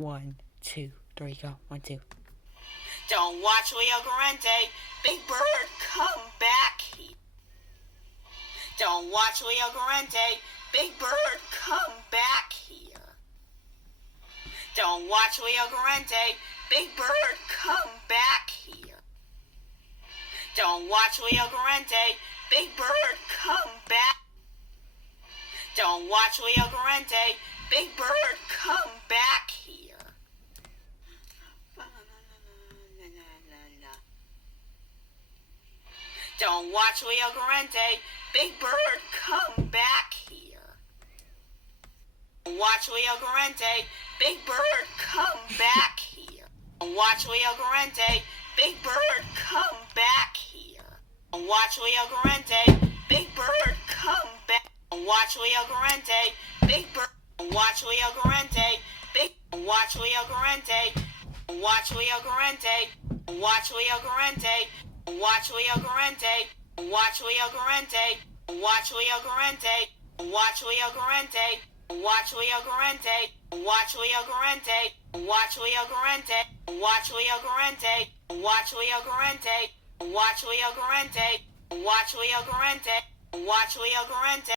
1, 2, 3, go. 1, 2. Don't watch Leo Gaurente. Big Bird, come back here. Don't watch Leo Gaurente. Big Bird, come back here. Don't watch Leo Gaurente. Big Bird, come back here. Don't watch Leo Gaurente. Big Bird, come back. Don't watch Leo Gaurente. Big Bird, come back here. Don't watch Leo Gaurente. Big Bird, come back here. Don't watch Leo Gaurente. Big Bird, come back here. Don't watch Leo Gaurente. Big Bird, come back here. Don't watch Leo Gaurente. Big Bird, come back. Don't watch Leo Gaurente. Big Bird. Don't watch Leo Gaurente. Big. Don't watch Leo Gaurente. Don't watch Leo Gaurente. Don't watch Leo Gaurente. Watch Leo Gaurente. Watch Leo Gaurente. Watch Leo Gaurente. Watch Leo Gaurente. Watch Leo Gaurente. Watch Leo Gaurente. Watch Leo Gaurente. Watch Leo Gaurente. Watch Leo Gaurente. Watch Leo Gaurente. Watch Leo Gaurente. Watch Leo Gaurente.